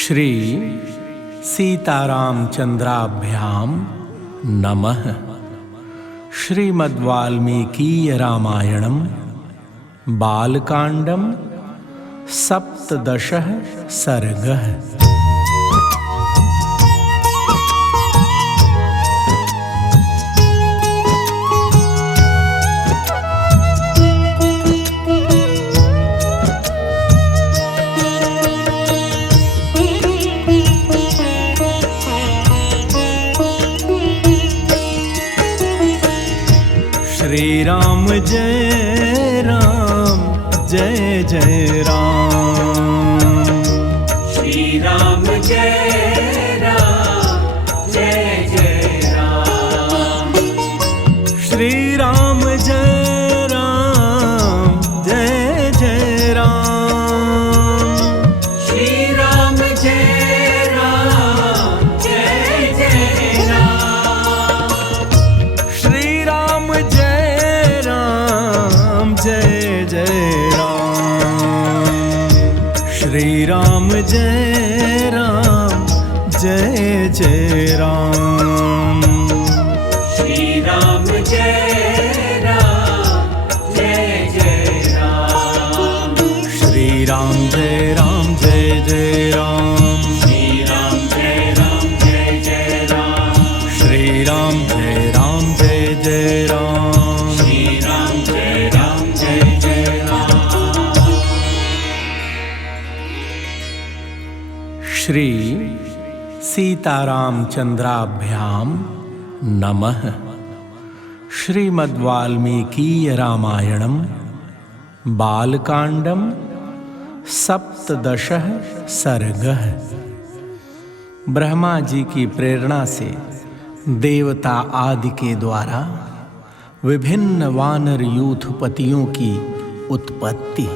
श्री सीतारामचंद्राभ्याम नमः। श्रीमद्वाल्मीकीय रामायणं बालकांडं सप्तदशः सर्गः। श्री राम जय राम जय जय राम। श्री राम जय राम जय जय राम। श्री राम जय राम जय जय राम। श्री राम जय राम जय जय राम। श्री राम जय राम जय जय राम। श्री राम जय राम जय जय राम। श्री राम जय राम जय जय राम। श्री राम जय राम जय जय राम। श्री राम जय राम जय जय राम। श्री राम जय राम जय जय राम। श्री राम जय राम जय जय राम। श्री सीतारामचंद्राभ्याम नमः। श्रीमद्वाल्मीकीय रामायणं बालकांडं सप्तदशः सर्गः। ब्रह्मा जी की प्रेरणा से देवता आदि के द्वारा विभिन्न वानर यूथपतियों की उत्पत्ति।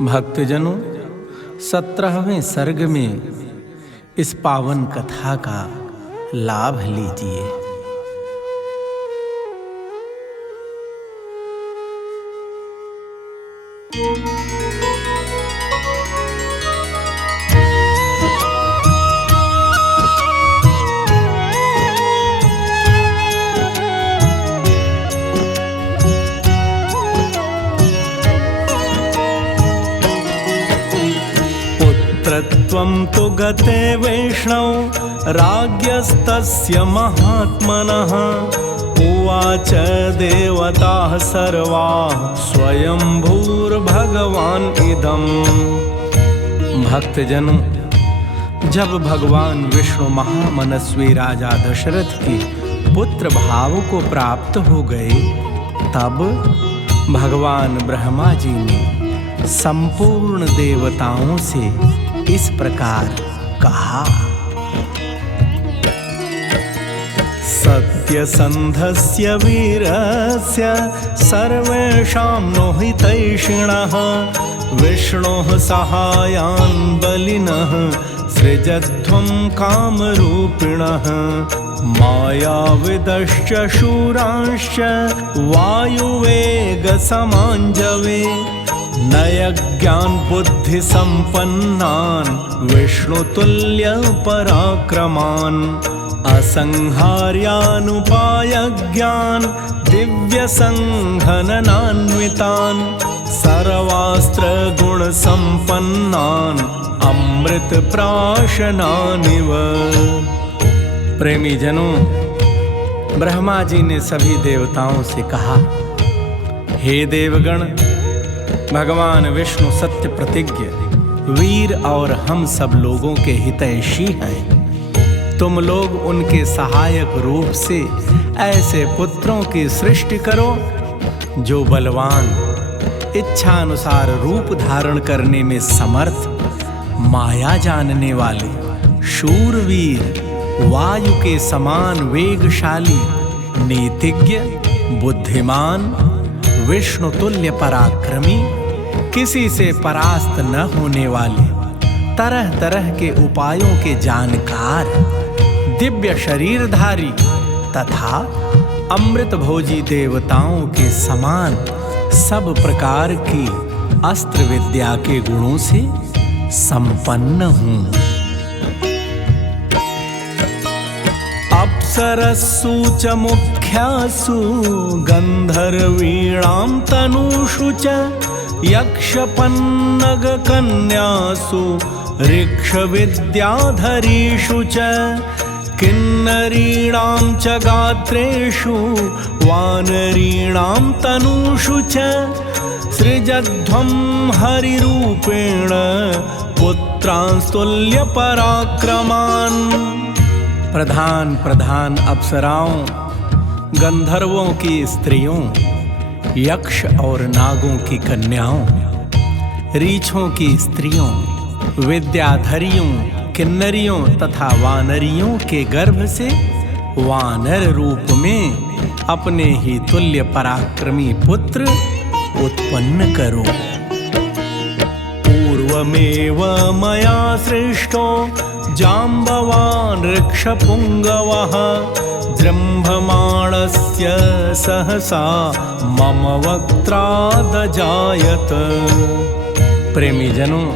भक्तजनों, 17वें सर्ग में इस पावन कथा का लाभ लीजिए। पुत्रत्वं तु गते वैष्णव राज्ञस्तस्य महात्मनः। उवाच देवताः सर्वाः स्वयंभूर्भगवान् इदम्। भक्तजनों, जब भगवान विष्णु महामनस्वी राजा दशरथ के पुत्र भाव को प्राप्त हो गए, तब भगवान ब्रह्मा जी ने संपूर्ण देवताओं से इस प्रकार कहा। सत्यसन्धस्य वीरस्य सर्वेषां नो हितैषिणः। विष्णोः सहायान् बलिनः सृजध्वं कामरूपिणः। मायाविदश्च शूरांश्च वायुवेगसमाञ्जवे। नयज्ञान् बुद्धिसम्पन्नान् विष्णुतुल्यपराक्रमान्। असंहार्यानुपायज्ञान् दिव्यसङ्घननान्वितान्। सर्वास्त्रगुणसम्पन्नान् अमृतप्राशनानिव। प्रेमी जनों, ब्रह्मा जी ने सभी देवताओं से कहा, हे देवगण, भगवान विष्णु सत्य प्रतिज्ञ वीर और हम सब लोगों के हितैषी हैं। तुम लोग उनके सहायक रूप से ऐसे पुत्रों की सृष्टि करो जो बलवान, इच्छानुसार रूप धारण करने में समर्थ, माया जानने वाले, शूरवीर, वायु के समान वेगशाली, नीतिज्ञ, बुद्धिमान, विष्णु तुल्य पराक्रमी, किसी से परास्त न होने वाले, तरह तरह के उपायों के जानकार, दिव्य शरीरधारी तथा अमृत भोजी देवताओं के समान सब प्रकार की अस्त्र विद्या के गुणों से संपन्न हूँ। अप्सरस्सु च मुख्यासु गन्धर्वीणां तनूषु च यक्षपन्नगकन्यासु ऋक्षविद्याधरीषु च किन्नरीणां च गात्रेषु वानरीणां तनूषु च सृजध्वं हरिरूपेण पुत्रांस्तुल्य पराक्रमान्। प्रधान प्रधान अप्सराओं, गंधर्वों की स्त्रियों, यक्ष और नागों की कन्याओं, रीछों की स्त्रियों, विद्याधरियों, किन्नरियों तथा वानरियों के गर्भ से वानर रूप में अपने ही तुल्य पराक्रमी पुत्र उत्पन्न करो। पूर्वमेव मया सृष्टो जाम्बवान् ऋक्षपुङ्गवः जृम्भमाणस्य सहसा मम वक्त्रादजायत। प्रेमी जनों,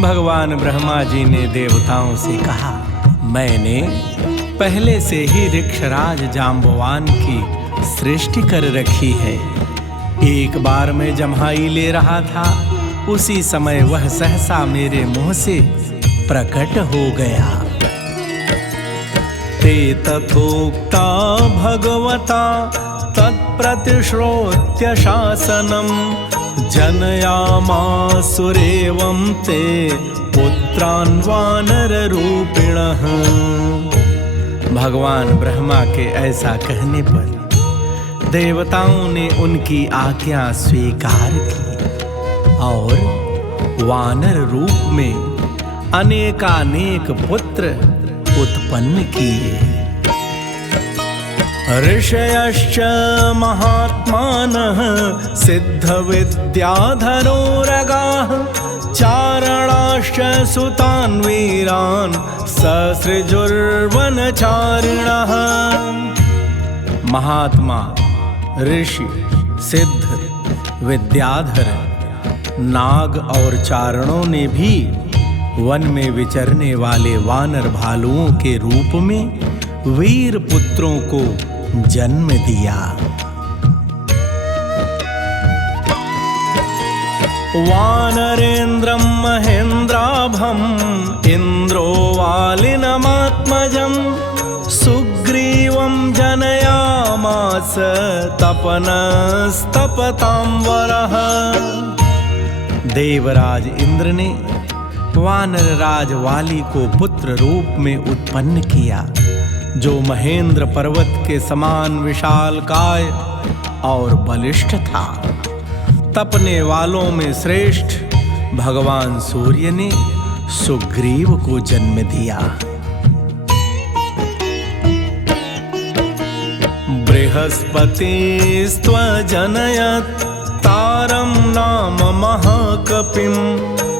भगवान ब्रह्मा जी ने देवताओं से कहा, मैंने पहले से ही ऋक्षराज जाम्बवान की सृष्टि कर रखी है। एक बार मैं जम्हाई ले रहा था, उसी समय वह सहसा मेरे मुंह से प्रकट हो गया। ते तथोक्ता भगवता तत्प्रतिश्रोत्य शासनम् जनयामासुरेवं ते पुत्रान् वानररूपिणः। भगवान ब्रह्मा के ऐसा कहने पर देवताओं ने उनकी आज्ञा स्वीकार की और वानर रूप में अनेकानेक पुत्र उत्पन्न किए। ऋषयश्च महात्मानः सिद्धविद्याधरोरगाः चारणाश्च सुतान् वीरान् ससृजुर्वनचारिणः। महात्मा, ऋषि, सिद्ध, विद्याधर, नाग और चारणों ने भी वन में विचरने वाले वानर भालुओं के रूप में वीर पुत्रों को जन्म दिया। वानरेन्द्रं महेन्द्राभं इन्द्रो वालिनमात्मजं सुग्रीवं जनयामास तपनस्तपतां वरः। देवराज इंद्र ने वानर राज वाली को पुत्र रूप में उत्पन्न किया, जो महेंद्र पर्वत के समान विशालकाय और बलिष्ठ था। तपने वालों में श्रेष्ठ भगवान सूर्य ने सुग्रीव को जन्म दिया। बृहस्पतिस्त्वजनयत् तारं नाम महाकपिं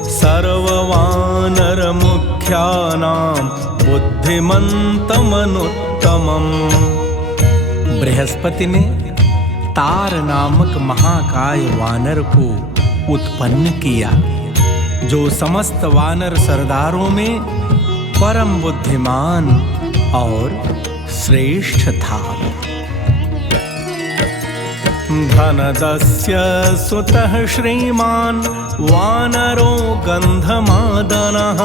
सर्ववानरमुख्यानां बुद्धिमन्तमनुत्तमम्। बृहस्पति ने तार नामक महाकाय वानर को उत्पन्न किया, जो समस्त वानर सरदारों में परम बुद्धिमान और श्रेष्ठ था। धनदस्य सुतः श्रीमान् वानरो गन्धमादनः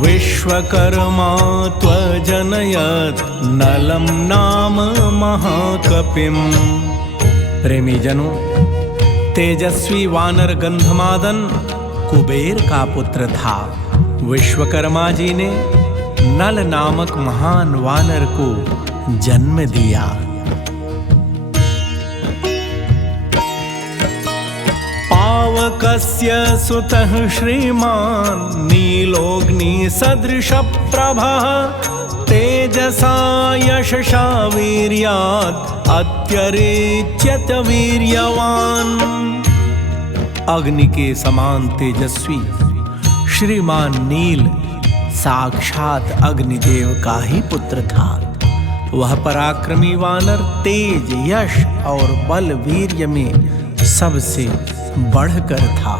विश्वकर्मा त्वजनयत् नलं नाम महाकपिम्। प्रेमी जनों, तेजस्वी वानर गंधमादन कुबेर का पुत्र था। विश्वकर्मा जी ने नल नामक महान वानर को जन्म दिया। पावकस्य सुतः श्रीमान् नीलोऽग्निसदृशप्रभः तेजसा यशसा वीर्यात् अत्यरेच्यत वीर्यवान्। अग्नि के समान तेजस्वी श्रीमान नील साक्षात अग्निदेव का ही पुत्र था। वह पराक्रमी वानर तेज, यश और बल वीर्य में सबसे बढ़कर था।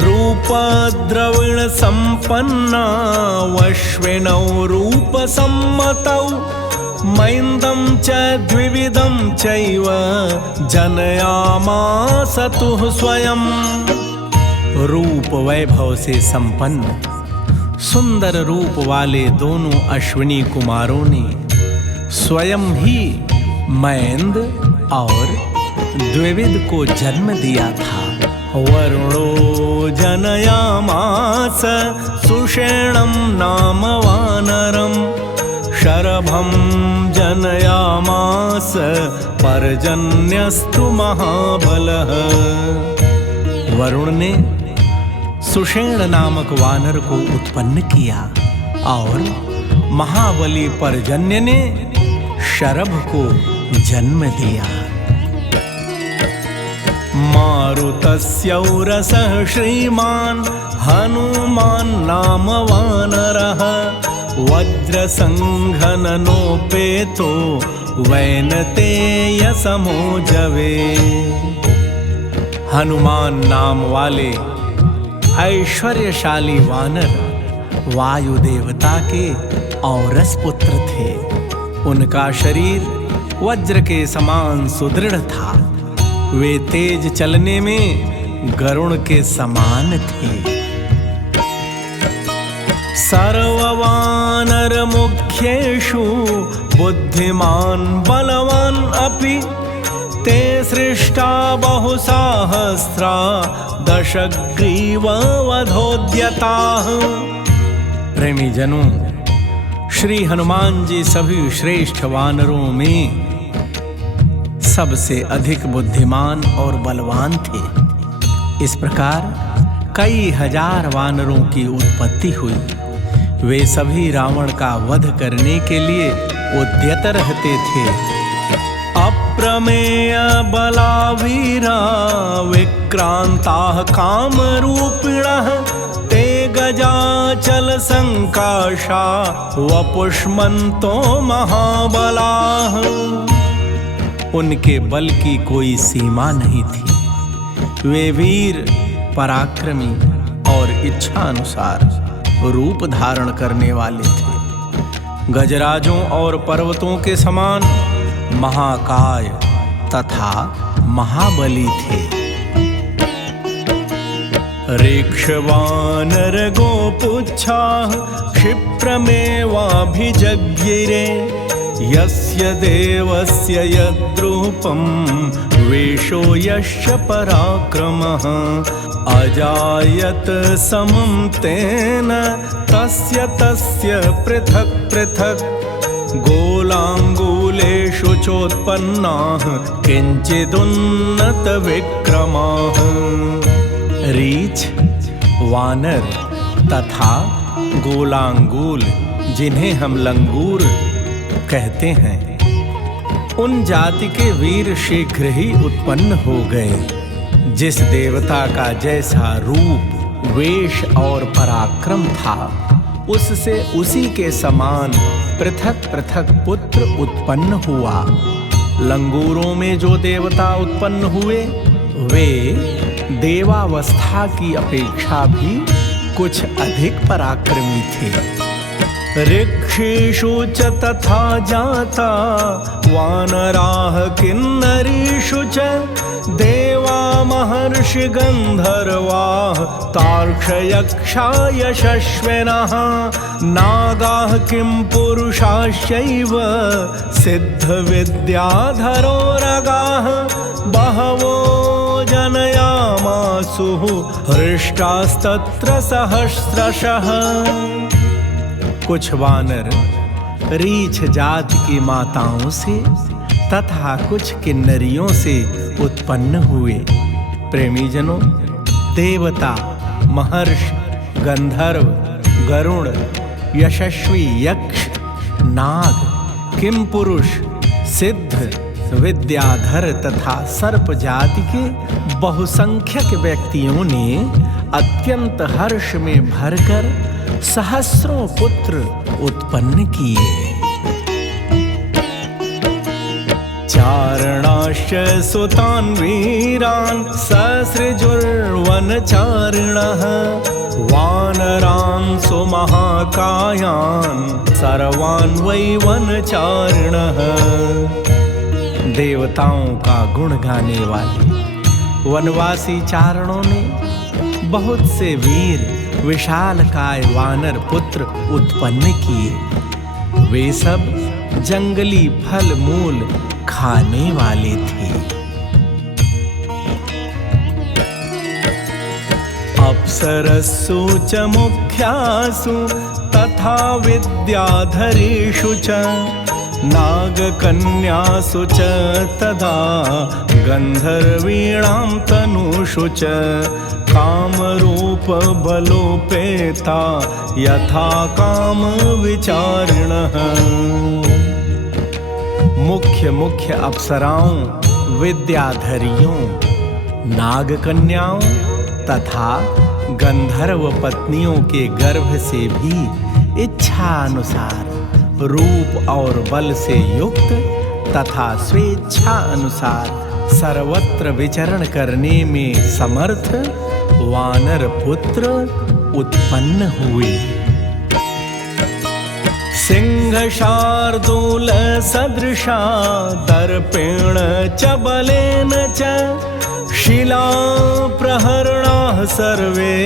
रूपद्रविण संपन्ना वश्विनौ रूपसम्मतौ मैन्दं च द्विविधं चैव जनयामास तुः स्वयं। रूप वैभव से संपन्न सुंदर रूप वाले दोनों अश्विनी कुमारों ने स्वयं ही मैंद और द्विविध को जन्म दिया था। वरुणो जनयामास सुषेणं नाम वानरं शरभं जनयामास पर्जन्यस्तु महाबलः। वरुण ने सुषेण नामक वानर को उत्पन्न किया और महाबली पर्जन्य ने शरभ को जन्म दिया। मारुतस्यौरसः श्रीमान् हनुमान् नाम वानरः वज्रसङ्घननोपेतो वैनतेयसमोजवे। हनुमान नाम वाले ऐश्वर्यशाली वानर वायु देवता के औरस पुत्र थे। उनका शरीर वज्र के समान सुदृढ़ था। वे तेज चलने में गरुण के समान थे। सर्ववानर मुख्येषु बुद्धिमान् बलवान् अपि ते सृष्टा बहुसाहस्रा दशग्रीववधोद्यताः। प्रेमी जनों, श्री हनुमान जी सभी श्रेष्ठ वानरों में सबसे अधिक बुद्धिमान और बलवान थे। इस प्रकार कई हजार वानरों की उत्पत्ति हुई। वे सभी रावण का वध करने के लिए उद्यत रहते थे। अप्रमेय बलावीरा विक्रांताः कामरूपिणः ते गजाचल संकाशा वपुष्मन्तो महाबलाः। उनके बल की कोई सीमा नहीं थी। वे वीर पराक्रमी और इच्छा अनुसार रूप धारण करने वाले थे। गजराजों और पर्वतों के समान महाकाय तथा महाबली थे। ऋक्षवानर गोपुच्छाः क्षिप्रमेवाभिजज्ञिरे यस्य देवस्य यद्रूपं वेशो यस्य पराक्रमः अजायत समं तेन तस्य पृथक् पृथक् गोलांगूलेषु चोत्पन्नाः किंचिदुन्नत विक्रमाः। रीछ, वानर तथा गोलांगूल जिन्हें हम लंगूर कहते हैं, उन जाति के वीर शीघ्र ही उत्पन्न हो गए। जिस देवता का जैसा रूप, वेश और पराक्रम था, उससे उसी के समान पृथक पृथक पुत्र उत्पन्न हुआ। लंगूरों में जो देवता उत्पन्न हुए वे देवावस्था की अपेक्षा भी कुछ अधिक पराक्रमी थे। ऋक्षेषु च तथा जाता वानराः किन्नरीषु च देवा महर्षि गन्धर्वाः तार्क्ष्ययक्षा यशस्विनः नागाः किं पुरुषाश्चैव सिद्धविद्याधरोरगाः बहवो जनयामासुः हृष्टास्तत्र सहस्रशः। कुछ वानर रीछ जाति की माताओं से तथा कुछ किन्नरियों से उत्पन्न हुए। प्रेमी जनों, देवता, महर्षि, गंधर्व, गरुड़, यशस्वी, यक्ष, नाग, किमपुरुष, सिद्ध, विद्याधर तथा सर्प जाति के बहुसंख्यक व्यक्तियों ने अत्यंत हर्ष में भरकर सहस्रों पुत्र उत्पन्न किए। चारणाश्च सुतान् वीरान् ससृजुर्वनचारिणः वानरान् सुमहाकायान् सर्वान् वै वनचारिणः। देवताओं का गुण गाने वाले वनवासी चारणों ने बहुत से वीर विशालकाय वानर पुत्र उत्पन्न किए। वे सब जंगली फल मूल खाने वाले थे। अप्सरस्सु च मुख्यासु तथा विद्याधरेषु च नागकन्यासु च तदा गन्धर्वीणां तनूषु च कामरूप बलोपेता यथा काम विचारिणः। मुख्य मुख्य अप्सराओं, विद्याधरियों, नागकन्याओं तथा गंधर्व पत्नियों के गर्भ से भी इच्छा अनुसार रूप और बल से युक्त तथा स्वेच्छा अनुसार सर्वत्र विचरण करने में समर्थ वानर पुत्र उत्पन्न हुए। सिंह शार्दूल सदृशा दर्पेण च बलेन च शिला प्रहरणाः सर्वे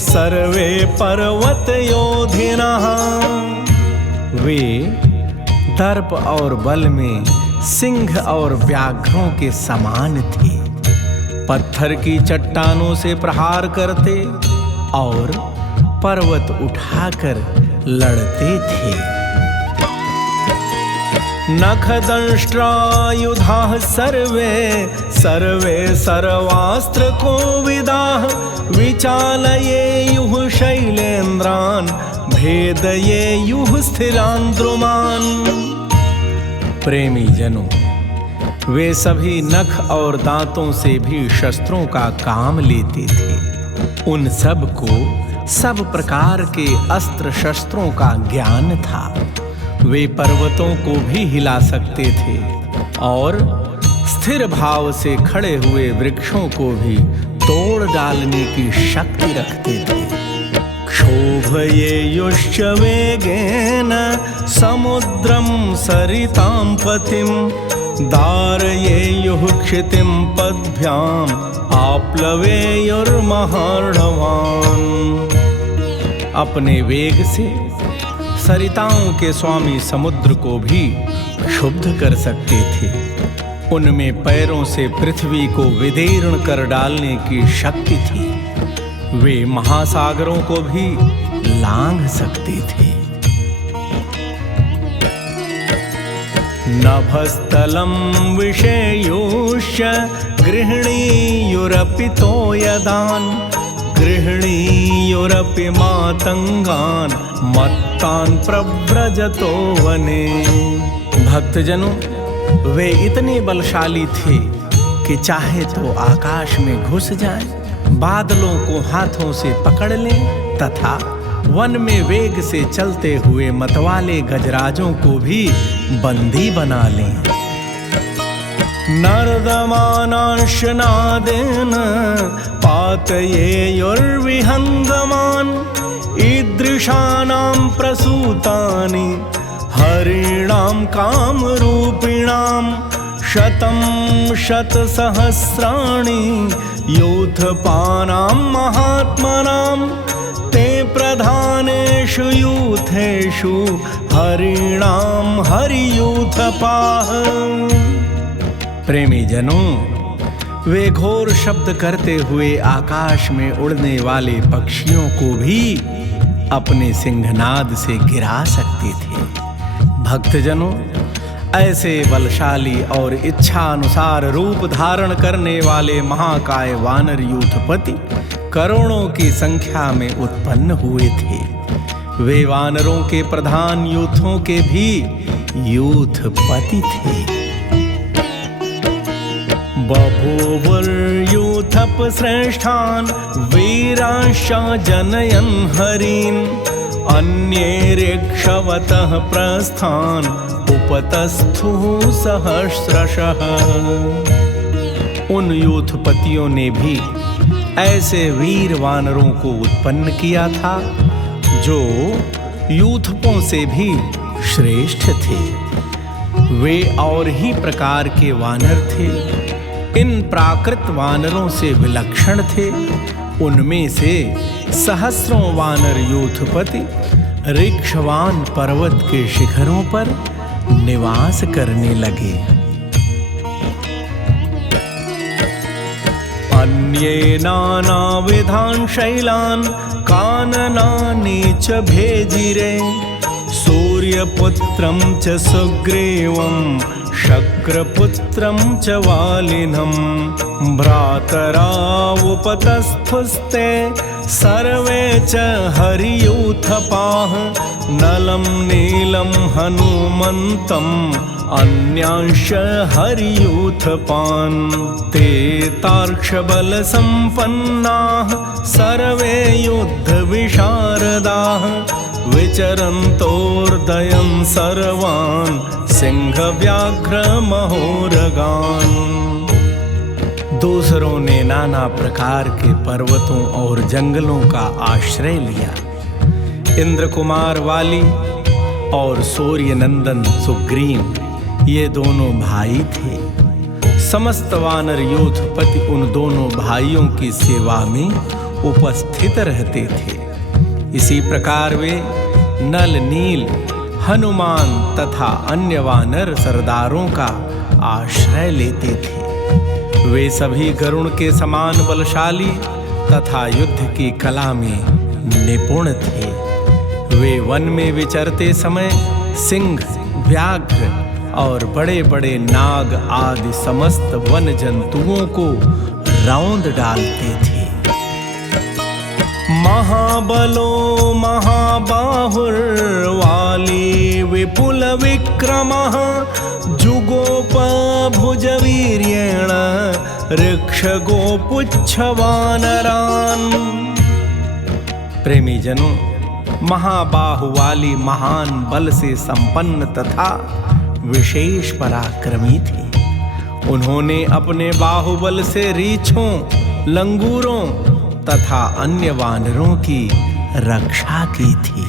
सर्वे पर्वत योधिनः। वे दर्प और बल में सिंह और व्याघ्रों के समान थे। पत्थर की चट्टानों से प्रहार करते और पर्वत उठाकर लड़ते थे। नखदंष्ट्रायुधाः सर्वे सर्वे सर्वास्त्र कोविदाः विचालयेयुः शैलेन्द्रान् भेदयेयुः स्थिरान् द्रुमान्। प्रेमी जनों, वे सभी नख और दांतों से भी शस्त्रों का काम लेते थे। उन सब को सब प्रकार के अस्त्र शस्त्रों का ज्ञान था। वे पर्वतों को भी हिला सकते थे और स्थिर भाव से खड़े हुए वृक्षों को भी तोड़ डालने की शक्ति रखते थे। क्षोभयेयुश्च वेगेन समुद्रं सरितां पतिं दारयेयुः क्षितिं पद्भ्याम् आप्लवेयुर्महार्णवान्। अपने वेग से सरिताओं के स्वामी समुद्र को भी क्षुब्ध कर सकते थे। उनमें पैरों से पृथ्वी को विदीर्ण कर डालने की शक्ति थी। वे महासागरों को भी लांघ सकते थे। नभस्थलं विषेयुश्च गृहिणीयुरपि तोयदान् गृहिणीयुरपि मातंगान् मत्तान् प्रव्रजतो वने। भक्तजनों, वे इतने बलशाली थे कि चाहे तो आकाश में घुस जाएं, बादलों को हाथों से पकड़ लें तथा वन में वेग से चलते हुए मतवाले गजराजों को भी बंदी बना लें। नर्दमानांशनादेन पातयेयुर्विहङ्गमान् ईदृशानां प्रसूतानि हरिणां कामरूपिणां शतं शतसहस्राणि यूथपानां महात्मनां ते प्रधानेषु यूथेषु हरिणां हरियूथपाः। प्रेमी जनों, वे घोर शब्द करते हुए आकाश में उड़ने वाले पक्षियों को भी अपने सिंहनाद से गिरा सकते थे। भक्तजनों, ऐसे बलशाली और इच्छा अनुसार रूप धारण करने वाले महाकाय वानर यूथपति करोड़ों की संख्या में उत्पन्न हुए थे। वे वानरों के प्रधान यूथों के भी यूथपति थे। बभूवुर्यूथप श्रेष्ठान् वीरांश्च जनयन् हरीन् अन्ये ऋक्षवतः प्रस्थान् उपतस्थुः सहस्रशः। उन यूथपतियों ने भी ऐसे वीर वानरों को उत्पन्न किया था जो यूथपों से भी श्रेष्ठ थे। वे और ही प्रकार के वानर थे, इन प्राकृत वानरों से विलक्षण थे। उनमें से सहस्रों वानर यूथपति ऋक्षवान पर्वत के शिखरों पर निवास करने लगे। अन्ये नानाविधान् शैलान् काननानि च भेजिरे सूर्यपुत्रं च सुग्रीवं शक्रपुत्रं च वालिनं भ्रातरा उपतस्थुस्ते सर्वे च हरियूथपाः नलं नीलं हनुमन्तम् अन्यांश हरियूथपान् ते तार्क्षबलसम्पन्नाः सर्वे युद्धविशारदाः विचरन्तोर्दयं सर्वान् सिंहव्याघ्रमहोरगान्। दूसरों ने नाना प्रकार के पर्वतों और जंगलों का आश्रय लिया। इंद्र कुमार वाली और सूर्य नंदन सुग्रीव ये दोनों भाई थे। समस्त वानर यूथपति उन दोनों भाइयों की सेवा में उपस्थित रहते थे। इसी प्रकार वे नल नील हनुमान तथा अन्य वानर सरदारों का आश्रय लेते थे। वे सभी गरुण के समान बलशाली तथा युद्ध की कला में निपुण थे। वे वन में विचरते समय सिंह, व्याघ्र और बड़े बड़े नाग आदि समस्त वन जंतुओं को रौंद डालते थे। महाबलो महाबाहुर्वाली विपुल विक्रमः जुगोपभुजवीर्येण ऋक्षगोपुच्छवानरान्। प्रेमी जनों, महाबाहुवाली महान बल से संपन्न तथा विशेष पराक्रमी थे। उन्होंने अपने बाहुबल से रीछों, लंगूरों तथा अन्य वानरों की रक्षा की थी।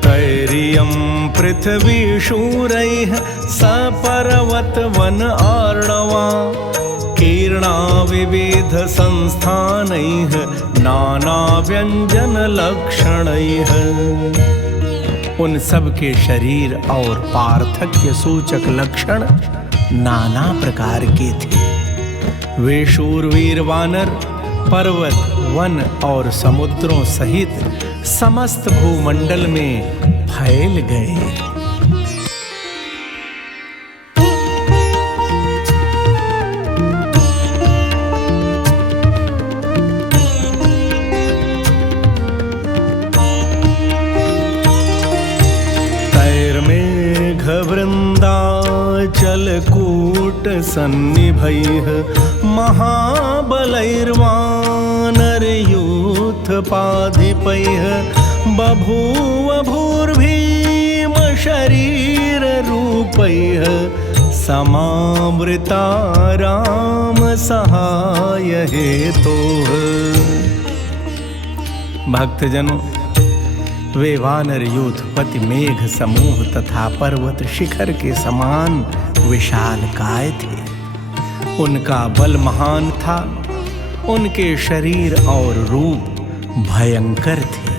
तैरियं पृथ्वी शूरैः सपर्वत वन आर्णवा कीर्णा विविध संस्थानैः नाना व्यंजन लक्षणैः। उन सब के शरीर और पार्थक्य सूचक लक्षण नाना प्रकार के थे। वे शूरवीर वानर पर्वत, वन और समुद्रों सहित समस्त भूमंडल में फैल गए। तैर्मेघवृन्दाचलकूट सन्निभैः महाबलैर्वानरयूथपाधिपैः बभूव भूर्भीम शरीररूपैः समावृता राम सहाय हेतोः। भक्तजनों, वे वानर यूथपति मेघ समूह तथा पर्वत शिखर के समान विशालकाय थे। उनका बल महान था, उनके शरीर और रूप भयंकर थे।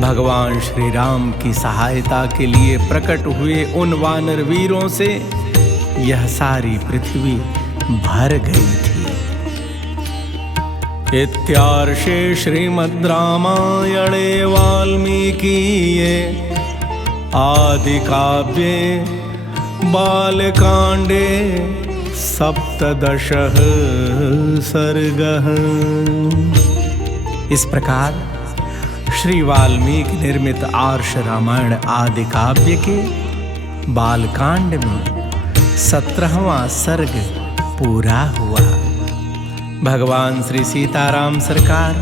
भगवान श्री राम की सहायता के लिए प्रकट हुए उन वानर वीरों से यह सारी पृथ्वी भर गई थी। इत्यार्षे श्रीमद् रामायणे वाल्मीकीये आदिकाव्ये बालकांडे सप्तदशः सर्गः। इस प्रकार श्री वाल्मीकि निर्मित आर्ष रामायण आदि काव्य के बालकांड में 17वां सर्ग पूरा हुआ। भगवान श्री सीताराम सरकार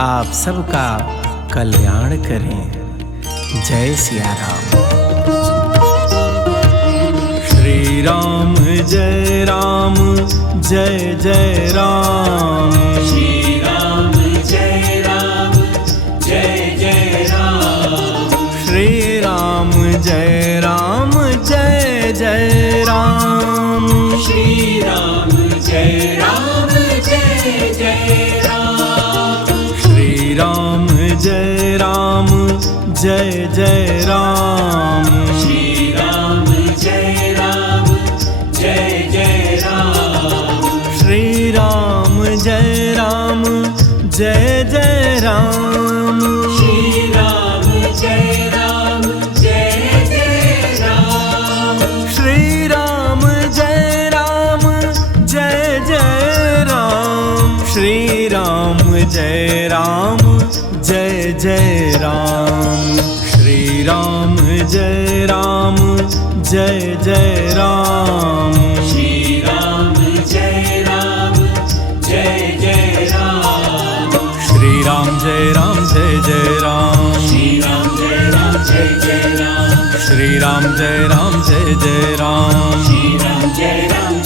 आप सबका कल्याण करें। जय सिया राम। श्री राम जय राम, जय जय राम। श्री राम जय राम, जय जय राम। श्री राम जय राम, जय जय राम। श्री राम जय राम, जय जय राम। श्री राम जय राम, जय जय राम। श्री राम जय राम, जय जय राम। श्री राम जय राम, जय जय राम। श्री राम जय राम, जय जय राम। श्री राम जय राम, जय जय राम। श्री राम जय राम, जय जय राम। श्री राम जय राम, जय जय राम। श्री राम जय राम, जय जय राम। श्री राम जय राम, जय जय राम। श्री राम जय राम, जय जय राम। श्री राम जय राम, जय जय राम। श्री राम जय राम,